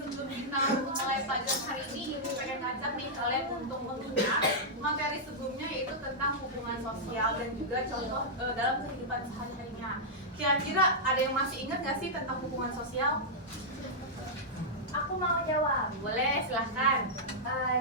sebelum kita mulai pelajaran hari ini, Ibu pengen ngajak nih kalian untuk mengingat materi sebelumnya, yaitu tentang hubungan sosial dan juga contoh dalam kehidupan sehari-harinya. Kira-kira ada yang masih ingat nggak sih tentang hubungan sosial? Aku mau jawab. Boleh, silahkan.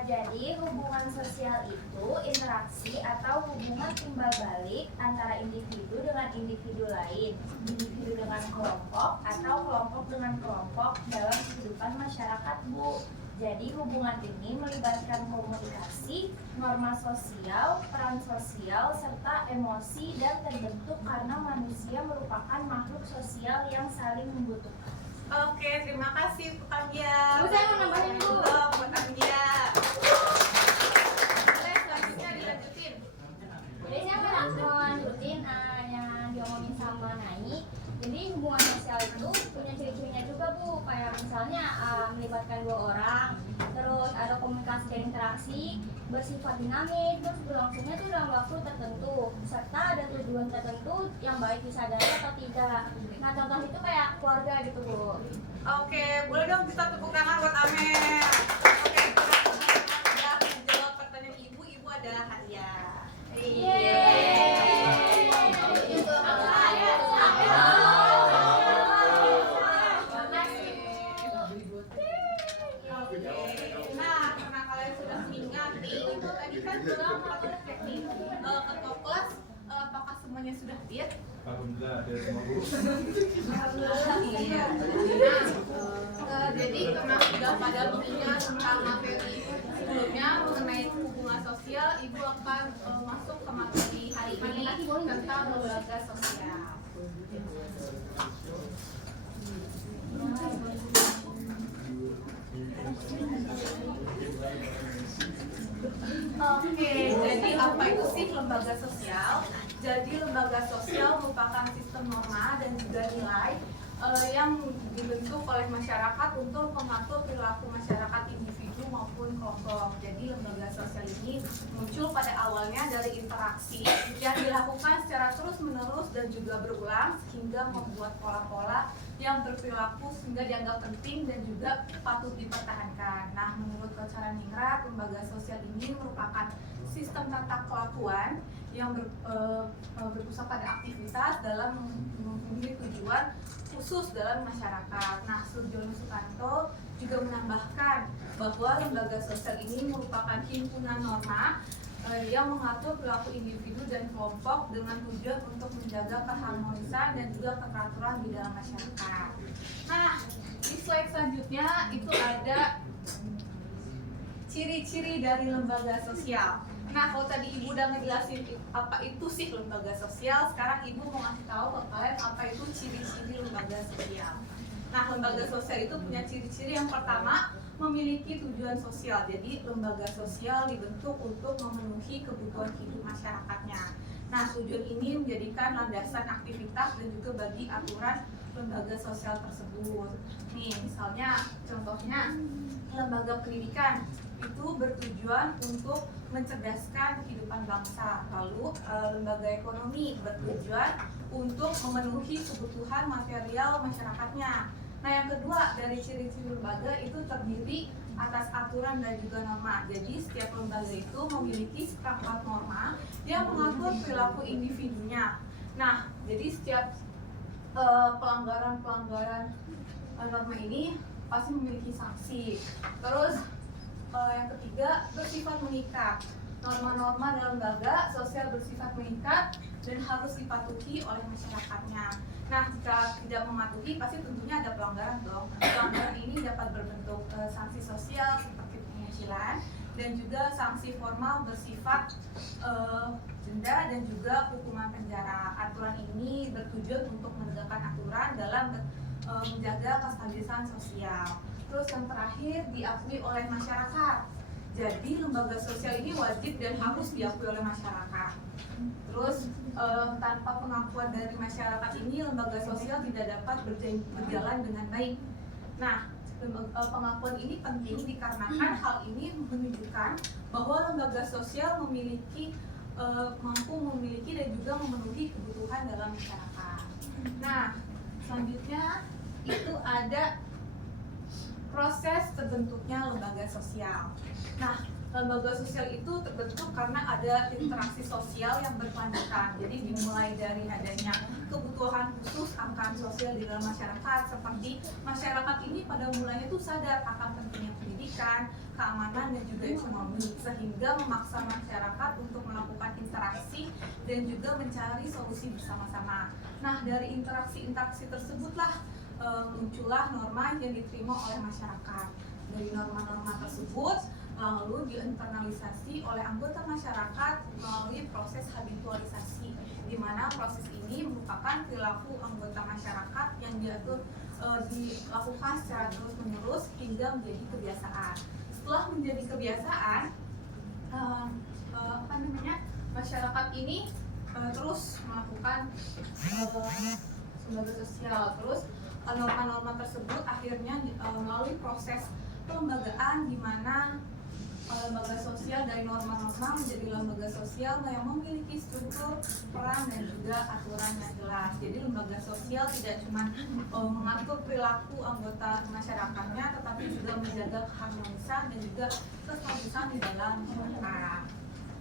Jadi hubungan sosial itu interaksi atau hubungan timbal balik antara individu dengan individu lain, individu dengan kelompok atau kelompok dengan kelompok dalam kehidupan masyarakat, Bu. Jadi hubungan ini melibatkan komunikasi, norma sosial, peran sosial, serta emosi dan terbentuk karena manusia merupakan makhluk sosial yang saling membutuhkan. Oke, terima kasih Bu Kamia. Bu, saya mau nambahin, Bu. Bu Kamia. Boleh, selanjutnya dilanjutin. Jadi saya mau lanjutin yang diomongin sama Nai. Jadi hubungan sosial itu punya ciri-cirinya juga, Bu. Kayak misalnya melibatkan dua orang, terus ada komunikasi dan interaksi, bersifat dinamis, terus berlangsungnya tuh dalam waktu tertentu, serta ada tujuan tertentu yang baik disadari atau tidak. Nah, contoh itu kayak keluarga gitu, Bu. Oke, boleh dong kita tepuk tangan buat Amer. Oke, sudah menjawab pertanyaan Ibu, Ibu ada hadiah. Nah, karena kalian sudah mengingat nih, Ibu tadi kan sudah melakukan teknik ketua kelas, apakah semuanya sudah fit? Alhamdulillah, ada semua Bu. Iya. Nah, jadi karena sudah pada mengingat tentang materi sebelumnya mengenai hubungan sosial, Ibu akan masuk ke materi hari ini tentang lembaga sosial. Oke, jadi apa itu sih lembaga sosial? Jadi lembaga sosial merupakan sistem norma dan juga nilai yang dibentuk oleh masyarakat untuk mengatur perilaku masyarakat individu maupun kelompok. Jadi lembaga sosial ini muncul pada awalnya dari interaksi yang dilakukan secara terus-menerus dan juga berulang sehingga membuat pola-pola yang berperilaku sehingga dianggap penting dan juga patut dipertahankan. Nah, menurut Kocaran Ningrat, lembaga sosial ini merupakan sistem tata kelakuan yang berpusat pada aktivitas dalam memiliki tujuan khusus dalam masyarakat. Nah, Surjono Sukanto juga menambahkan bahwa lembaga sosial ini merupakan himpunan norma yang mengatur perilaku individu dan kelompok dengan tujuan untuk menjaga keharmonisan dan juga keteraturan di dalam masyarakat. Nah, di slide selanjutnya itu ada ciri-ciri dari lembaga sosial. Nah, kalau tadi Ibu udah ngejelasin apa itu sih lembaga sosial, sekarang Ibu mau ngasih tahu ke kalian apa itu ciri-ciri lembaga sosial. Nah, lembaga sosial itu punya ciri-ciri. Yang pertama, memiliki tujuan sosial. Jadi, lembaga sosial dibentuk untuk memenuhi kebutuhan hidup masyarakatnya. Nah, tujuan ini menjadikan landasan aktivitas dan juga bagi aturan lembaga sosial tersebut. Nih, misalnya contohnya lembaga pendidikan itu bertujuan untuk mencerdaskan kehidupan bangsa. Lalu lembaga ekonomi bertujuan untuk memenuhi kebutuhan material masyarakatnya. Nah, yang kedua dari ciri-ciri lembaga itu terdiri atas aturan dan juga norma. Jadi setiap lembaga itu memiliki seperangkat norma yang mengatur perilaku individunya. Nah, jadi setiap pelanggaran norma ini pasti memiliki sanksi. Terus yang ketiga bersifat mengikat. Norma-norma dalam lembaga sosial bersifat mengikat dan harus dipatuhi oleh masyarakatnya. Nah, jika tidak mematuhi pasti tentunya ada pelanggaran dong. Pelanggaran ini dapat berbentuk sanksi sosial seperti pengucilan dan juga sanksi formal bersifat denda dan juga hukuman penjara. Aturan ini bertujuan untuk menegakkan aturan dalam menjaga kestabilisan sosial. Terus yang terakhir diakui oleh masyarakat. Jadi lembaga sosial ini wajib dan harus diakui oleh masyarakat. Terus tanpa pengakuan dari masyarakat ini lembaga sosial tidak dapat berjalan dengan baik. Nah, pengakuan ini penting dikarenakan hal ini menunjukkan bahwa lembaga sosial mampu memiliki dan juga memenuhi kebutuhan dalam masyarakat. Nah, selanjutnya itu ada proses terbentuknya lembaga sosial. Nah, lembaga sosial itu terbentuk karena ada interaksi sosial yang berkelanjutan. Jadi dimulai dari adanya kebutuhan khusus akan sosial di dalam masyarakat, seperti masyarakat ini pada mulanya tuh sadar akan pentingnya pendidikan, keamanan dan juga ekonomi, sehingga memaksa masyarakat untuk melakukan interaksi dan juga mencari solusi bersama-sama. Nah, dari interaksi-interaksi tersebutlah muncullah norma yang diterima oleh masyarakat. Dari norma-norma tersebut lalu diinternalisasi oleh anggota masyarakat melalui proses habitualisasi, di mana proses ini merupakan perilaku anggota masyarakat yang dilakukan secara terus-menerus hingga menjadi kebiasaan. Setelah menjadi kebiasaan, masyarakat ini terus melakukan lembaga sosial, terus norma-norma tersebut akhirnya melalui proses pelembagaan di mana lembaga sosial dari norma-norma menjadi lembaga sosial yang memiliki struktur, peran dan juga aturan yang jelas. Jadi lembaga sosial tidak cuma mengatur perilaku anggota masyarakatnya, tetapi juga menjaga keharmonisan dan juga kestabilan di dalam masyarakat.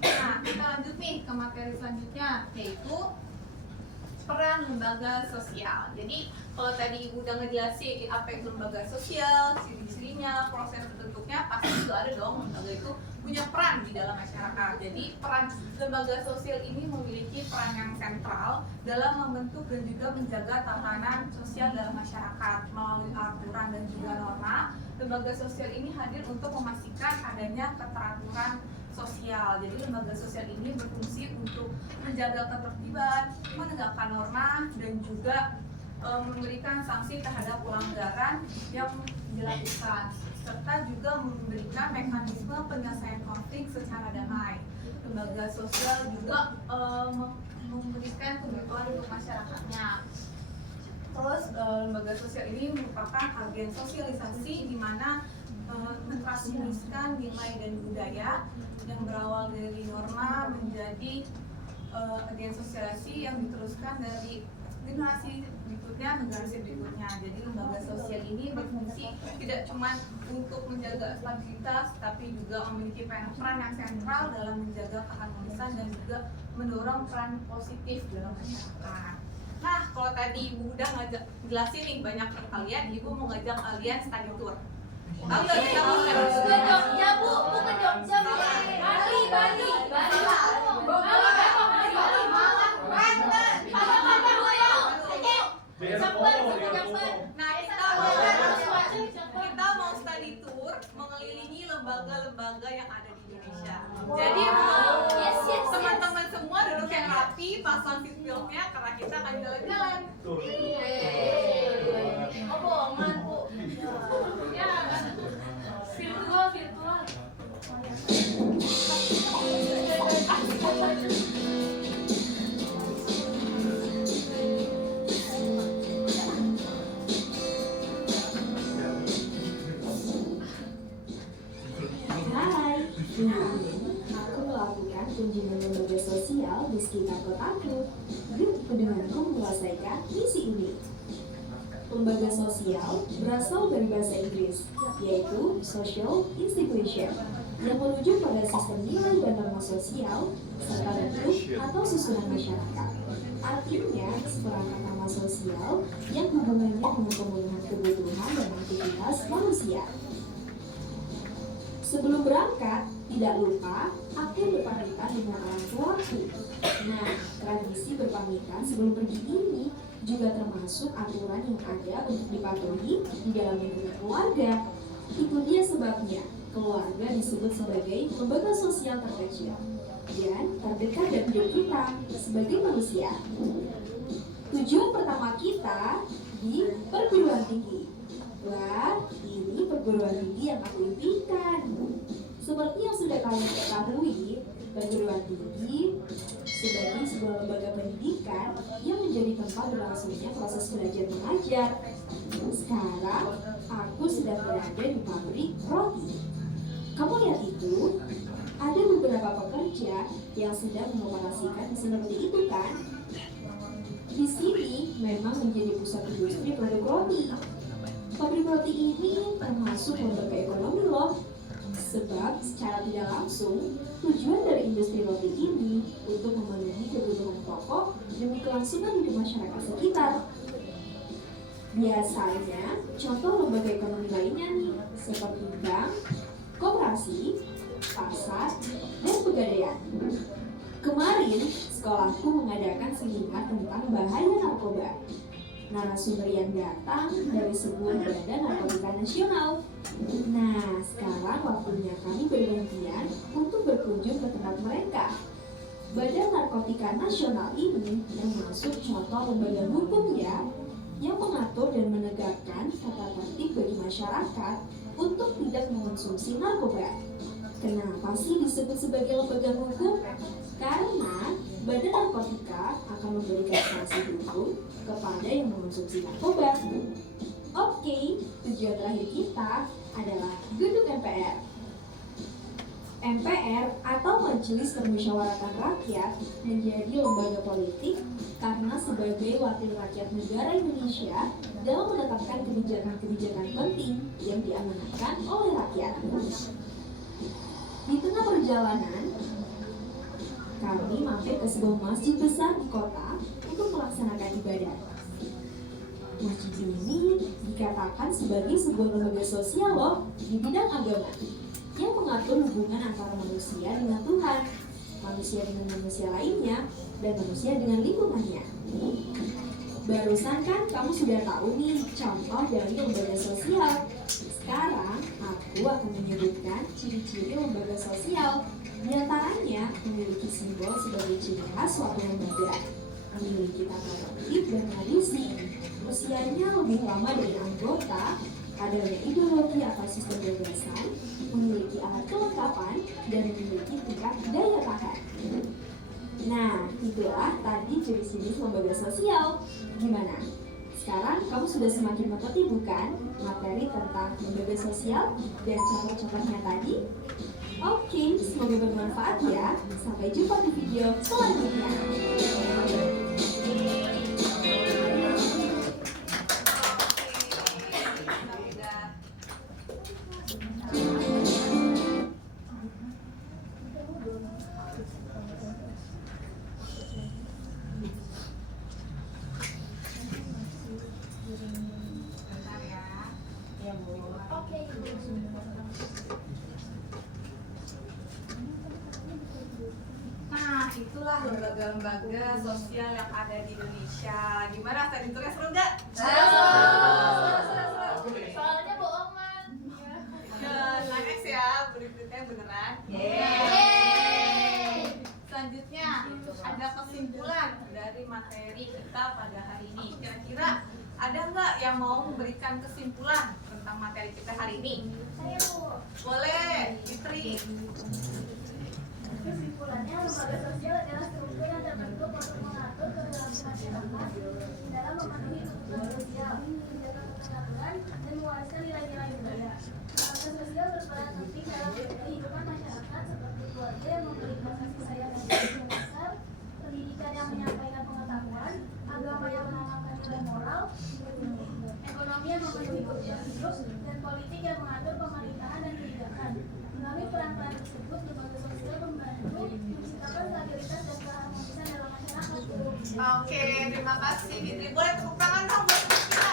Nah, kita lanjut nih ke materi selanjutnya, yaitu peran lembaga sosial. Jadi kalau tadi Ibu udah ngejelasin apa itu lembaga sosial, ciri-cirinya, proses terbentuknya, pasti juga ada dong lembaga itu punya peran di dalam masyarakat. Jadi peran lembaga sosial ini memiliki peran yang sentral dalam membentuk dan juga menjaga tatanan sosial dalam masyarakat melalui aturan dan juga norma. Lembaga sosial ini hadir untuk memastikan adanya keteraturan sosial. Jadi lembaga sosial ini berfungsi untuk menjaga ketertiban, menegakkan norma dan juga memberikan sanksi terhadap pelanggaran yang dilakukan, serta juga memberikan mekanisme penyelesaian konflik secara damai. Lembaga sosial juga memberikan kebutuhan untuk masyarakatnya. Terus lembaga sosial ini merupakan agen sosialisasi di mana mentransmisikan nilai dan budaya yang berawal dari norma menjadi agen sosialisasi yang diteruskan dari generasi berikutnya ke generasi berikutnya. Jadi lembaga sosial ini berfungsi tidak cuma untuk menjaga stabilitas, tapi juga memiliki peran yang sentral dalam menjaga keharmonisan dan juga mendorong peran positif dalam masyarakat. Nah, kalau tadi Ibu udah jelasin nih banyak ke kalian, Ibu mau ngajak kalian study tour. Tahu nggak kita mau study tour? Ke Jogja, Bu. Ke Jogja, Bu. Bali. Nah, kita mau study tour mengelilingi lembaga-lembaga yang ada di Indonesia. Jadi teman-teman semua duduk yang rapi, pasang seatbeltnya karena kita akan jalan-jalan. Oh, bohongan, Bu. Ya, virtual. Hai, aku melakukan kunjungan lembaga sosial di sekitar kotaku. Yuk, denganku menyelesaikan misi ini. Lembaga sosial berasal dari bahasa Inggris, yaitu social institution, yang merujuk pada sistem nilai dan norma sosial serta bentuk atau susunan masyarakat. Artinya, seperangkat nama sosial yang hubungannya dengan pemenuhan kebutuhan dan aktivitas manusia. Sebelum berangkat, tidak lupa aku berpamitan dengan orang tuaku. Nah, tradisi berpamitan sebelum pergi ini juga termasuk aturan yang ada untuk dipatuhi di dalam lingkungan keluarga. Itu dia sebabnya keluarga disebut sebagai lembaga sosial terkecil dan terdekat dari hidup kita sebagai manusia. Tujuan pertama kita di perguruan tinggi. Wah, ini perguruan tinggi yang aku impikan. Seperti yang sudah kalian ketahui, perguruan tinggi sebagai sebuah lembaga pendidikan yang menjadi tempat berlangsungnya proses belajar mengajar. Sekarang, aku sedang berada di pabrik roti. Kamu lihat itu? Ada beberapa pekerja yang sedang mengoperasikan mesin roti itu kan? Di sini memang menjadi pusat industri produk roti. Pabrik roti ini termasuk termasuk lembaga ekonomi loh. Sebab secara tidak langsung, tujuan dari industri roti ini untuk memenuhi kebutuhan pokok demi kelangsungan hidup masyarakat sekitar. Biasanya, contoh lembaga ekonomi lainnya nih, seperti bank, koperasi, pasar, dan pegadaian. Kemarin, sekolahku mengadakan seminar tentang bahaya narkoba. Narasumber yang datang dari sebuah badan narkotika nasional. Nah, sekarang waktunya kami bergantian untuk berkunjung ke tempat mereka. Badan Narkotika Nasional ini termasuk contoh lembaga hukum ya, yang mengatur dan menegakkan tata tertib bagi masyarakat untuk tidak mengonsumsi narkoba. Kenapa sih disebut sebagai lembaga hukum? Karena Badan Narkotika akan memberikan sanksi hukum kepada yang mengonsumsi narkoba. Oke, tujuan terakhir kita adalah gedung MPR. MPR atau Majelis Permusyawaratan Rakyat menjadi lembaga politik karena sebagai wakil rakyat negara Indonesia dalam menetapkan kebijakan-kebijakan penting yang diamanatkan oleh rakyat. Di tengah perjalanan, kami mampir ke sebuah masjid besar di kota untuk melaksanakan ibadah. Masjid ini dikatakan sebagai sebuah lembaga sosial loh di bidang agama yang mengatur hubungan antara manusia dengan Tuhan, manusia dengan manusia lainnya, dan manusia dengan lingkungannya. Barusan kan kamu sudah tahu nih contoh dari lembaga sosial. Sekarang aku akan menyebutkan ciri-ciri lembaga sosial. Di antaranya memiliki simbol sebagai ciri khas suatu lembaga, memiliki tata tertib dan tradisi, usianya lebih lama dari anggota, adanya ideologi atau sistem gagasan, memiliki alat kelengkapan, dan memiliki tingkat daya tahan. Nah, itulah tadi ciri-ciri lembaga sosial. Gimana? Sekarang kamu sudah semakin mengerti bukan materi tentang lembaga sosial dan contoh-contohnya tadi? Oke, semoga bermanfaat ya. Sampai jumpa di video selanjutnya. Nah, itulah lembaga-lembaga sosial yang ada di Indonesia. Gimana? Tadi turnya seru nggak? Seru. Soalnya bohongan. Next ya, berikutnya beneran. Selanjutnya ada kesimpulan dari materi kita pada hari ini. Kira-kira ada nggak yang mau memberikan kesimpulan tentang materi kita hari ini? Saya Bu. Boleh, Fitri. Kesimpulannya, lembaga sosial adalah struktur yang terbentuk untuk mengatur perilaku masyarakat dalam memenuhi kebutuhan sosial, menjaga keteraturan, dan mewariskan nilai-nilai budaya. Lembaga sosial berperan penting dalam kehidupan masyarakat seperti keluarga yang memberikan kasih sayang dan yang besar, pendidikan yang menyampaikan pengetahuan, agama yang menanamkan nilai moral, ekonomi yang memenuhi kebutuhan hidup, dan politik yang mengatur pemerintahan dan kebijakan. Melalui peran-peran tersebut, lembaga sosial membantu menciptakan stabilitas dan keharmonisan dalam masyarakat. Oke, terima kasih Fitri. Boleh tepuk tangan dong buat kita.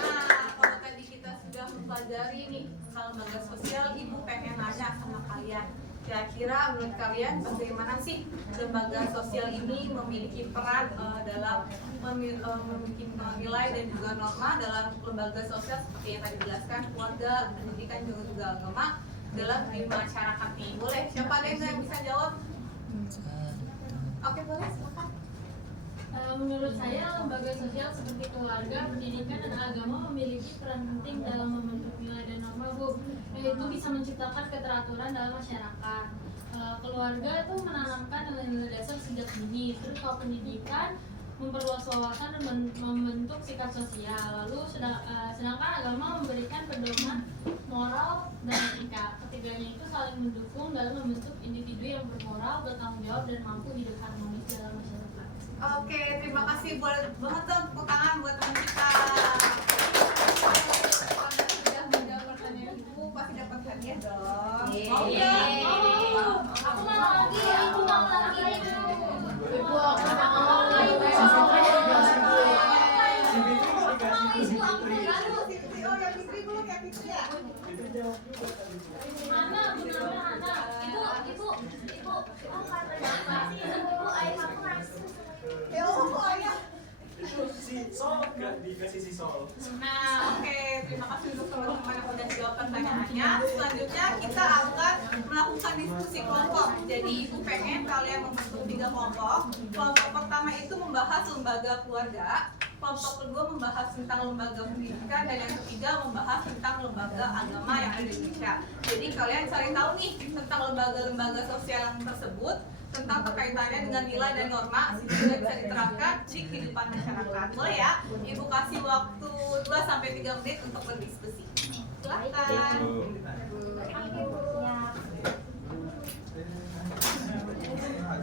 Nah, kalau tadi kita sudah mempelajari nih tentang lembaga sosial, Ibu pengen nanya sama kalian. Kira-kira menurut kalian bagaimana sih lembaga sosial ini memiliki peran dalam memiliki nilai dan juga norma dalam lembaga sosial seperti yang tadi dijelaskan, keluarga, pendidikan, juga agama dalam di masyarakat nih. Boleh? Siapa ada yang bisa jawab? Oke, boleh, silakan. Menurut saya, lembaga sosial seperti keluarga, pendidikan, dan agama memiliki peran penting dalam membentuk nilai dan norma, Bu. Yaitu bisa menciptakan keteraturan dalam masyarakat. Keluarga itu menanamkan nilai-nilai dasar sejak dini. Terus kalau pendidikan memperluas wawasan dan membentuk sikap sosial. Lalu sedangkan agama memberikan pedoman moral dan etika. Ketiganya itu saling mendukung dalam membentuk individu yang bermoral, bertanggung jawab, dan mampu hidup harmonis dalam masyarakat. Oke, terima kasih banget dong tepuk tangan buat teman kita. gitu ya? Hana, benar Hana. Ibu, Ibu ayah aku ngasih. Ya Allah ya. Si Sol nggak dikasih si Sol. Nah, oke, terima kasih untuk teman-teman yang sudah jawab pertanyaannya. Selanjutnya kita akan melakukan diskusi kelompok. Jadi ibu pengen kalian membentuk 3 kelompok. Kelompok pertama itu membahas lembaga keluarga. Kelompok kedua membahas tentang lembaga pendidikan, dan yang ketiga membahas tentang lembaga agama yang ada di Indonesia. Jadi kalian cari tahu nih tentang lembaga-lembaga sosial yang tersebut, tentang terkaitannya dengan nilai dan norma sehingga bisa diterapkan di kehidupan masyarakat. Boleh ya? Ibu kasih waktu 2-3 menit untuk berdiskusi. Silakan.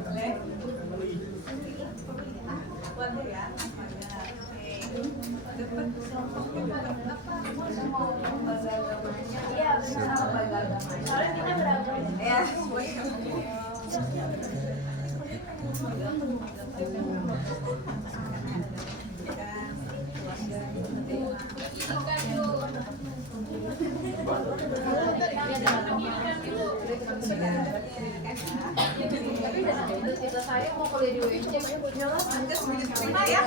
Boleh? Waduh ya. Dapat kelompoknya apa? Mau lembaga agamanya? Iya, benar lembaga agama. Soalnya kita beragam. Ya, semuanya. Cita saya mau kuliah di UNJ. Terima ya.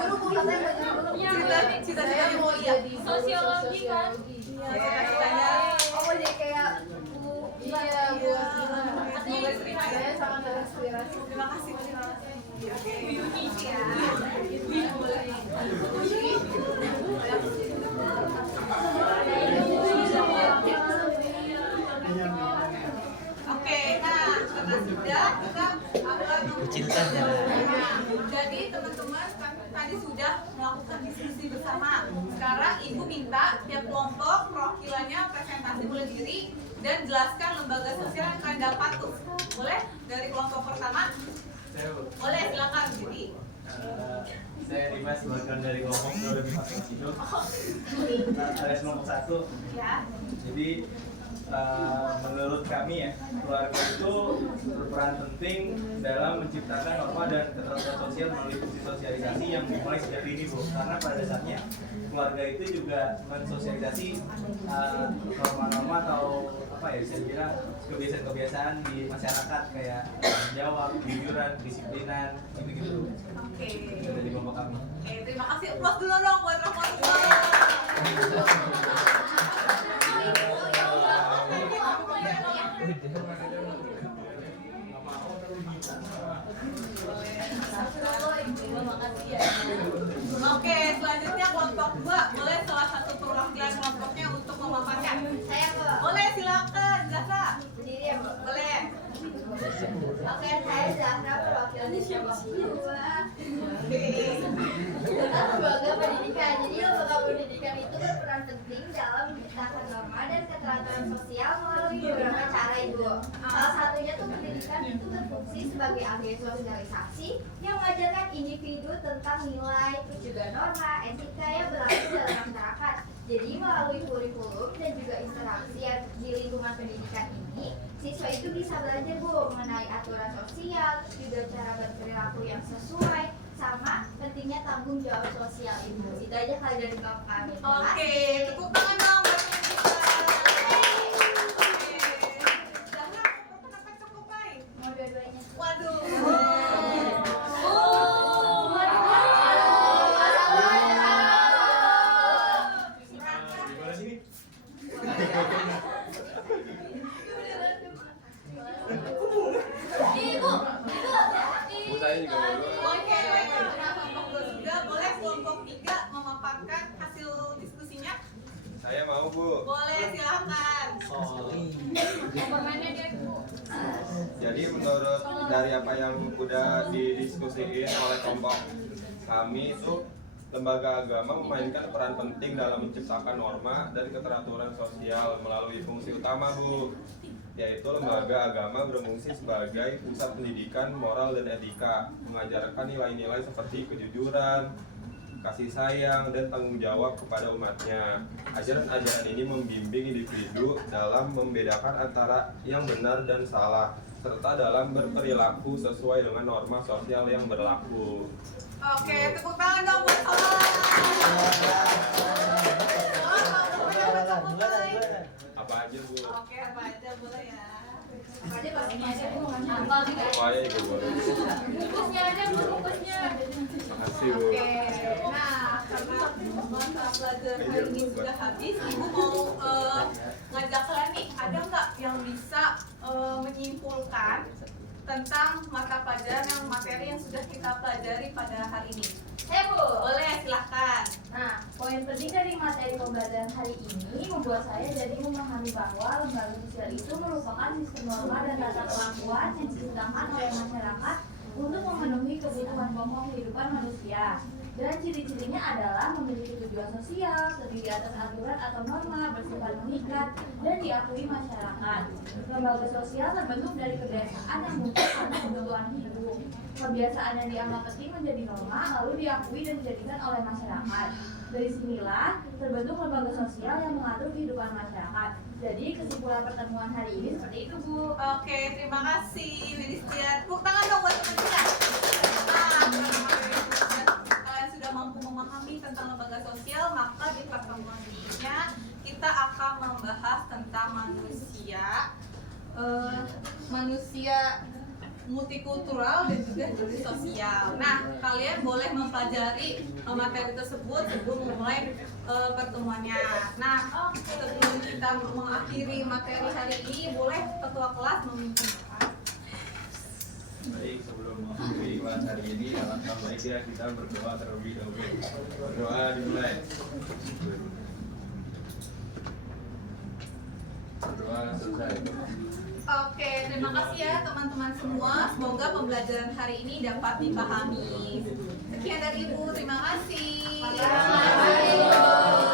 Cita-citanya mau jadi Sosiologi kan? cita-citanya. Oh, jadi kayak Iya, Bu. Semoga terima ya. Saya sangat terinspirasi. Terima kasih. Oke. Ya. Oke, nah karena sudah kita akan jadi teman-teman tadi sudah melakukan diskusi bersama. Sekarang ibu minta tiap kelompok perwakilannya presentasi mulai diri dan jelaskan lembaga sosial yang kalian patuh. Boleh? Dari kelompok pertama? Boleh, silakan. Jadi Saya Dimas, bagian dari kelompok Geologi Fakultas alias kelompok 1. ya. Jadi menurut kami ya, keluarga itu berperan penting dalam menciptakan norma dan keteraturan sosial melalui fungsi sosialisasi yang dimulai sejak dini, Bu. Karena pada dasarnya keluarga itu juga mensosialisasi norma-norma atau apa ya, bisa dibilang kebiasaan-kebiasaan di masyarakat kayak tanggung jawab, jujuran, disiplinan, gitu-gitu. Oke. Itu dari kelompok kami. Oke, terima kasih. Applause dulu dong buat Rahmatullah. Oke, selanjutnya kelompok 2. Boleh salah satu perwakilan kelompoknya untuk memaparkan? saya kok. Boleh, silakan. Jasa. Sendiri ya, Bu. Boleh. Oke, saya Zahra perwakilan di kelompok 2. Tentang lembaga pendidikan. Jadi lembaga pendidikan itu berperan penting dalam menciptakan norma dan keteraturan sosial melalui beberapa cara, Ibu. Salah satunya tuh pendidikan itu berfungsi sebagai agen sosialisasi yang mengajarkan individu tentang nilai, terus juga norma, etika yang berlaku dalam masyarakat. Jadi melalui kurikulum dan juga interaksi yang di lingkungan pendidikan ini, siswa itu bisa belajar, Bu, mengenai aturan sosial, juga cara berperilaku yang sesuai, sama pentingnya tanggung jawab sosial, Ibu. Itu aja kali dari kelompok kami. Terima Oke, kasih. tepuk tangan dong buat kita. Zahra, kenapa cukup baik? Mau dua-duanya. Waduh. Gimana sini? Saya juga Oke, nah kelompok 2 juga. Boleh kelompok 3 memaparkan hasil diskusinya? Saya mau, Bu. Boleh, silakan. Permainnya dia, Bu. Jadi menurut dari apa yang udah didiskusiin oleh kelompok kami itu, lembaga agama memainkan peran penting dalam menciptakan norma dan keteraturan sosial melalui fungsi utama, Bu, yaitu lembaga agama berfungsi sebagai pusat pendidikan moral dan etika, mengajarkan nilai-nilai seperti kejujuran, kasih sayang, dan tanggung jawab kepada umatnya. Ajaran-ajaran ini membimbing individu dalam membedakan antara yang benar dan salah, serta dalam berperilaku sesuai dengan norma sosial yang berlaku. Oke, tepuk tangan dong buat Solar. Solar, kamu punya baca buku lain. Apa aja Bu? Oke, apa aja boleh ya. Apa aja pastinya aja Bu. Apa aja juga boleh. Bungkusnya aja Bu, bungkusnya. Makasih Bu. Oke, nah karena masa pelajaran hari ini sudah habis, Ibu mau ngajak kalian nih, ada nggak yang bisa menyimpulkan tentang mata pelajaran yang materi yang sudah kita pelajari pada hari ini? Saya Bu. Boleh, silahkan. Nah, poin penting dari materi pembelajaran hari ini membuat saya jadi memahami bahwa lembaga sosial itu merupakan sistem norma dan tata kelakuan yang diciptakan oleh masyarakat untuk memenuhi kebutuhan pokok kehidupan manusia. Dan ciri-cirinya adalah memiliki tujuan sosial, terdiri atas aturan atau norma, bersifat mengikat, dan diakui masyarakat. Lembaga sosial terbentuk dari kebiasaan yang muncul karena kebutuhan hidup. Kebiasaan yang dianggap penting menjadi norma, lalu diakui dan dijadikan oleh masyarakat. Dari sinilah terbentuk lembaga sosial yang mengatur kehidupan masyarakat. Jadi kesimpulan pertemuan hari ini seperti itu Bu. Oke, terima kasih Widistian. Tepuk tangan dong buat teman-teman. Kalian sudah mampu memahami tentang lembaga sosial, maka di pertemuan berikutnya kita akan membahas tentang manusia multikultural dan juga juridis sosial. Nah, kalian boleh mempelajari materi tersebut sebelum memulai pertemuannya. Nah, sebelum kita mengakhiri materi hari ini, boleh ketua kelas memimpin. Baik, sebelum mengakhiri kelas hari ini, alangkah baiknya kita berdoa terlebih dahulu. Berdoa dimulai. Berdoa selesai. Oke, terima kasih ya teman-teman semua. Semoga pembelajaran hari ini dapat dipahami. Sekian dari Ibu, terima kasih. Terima kasih.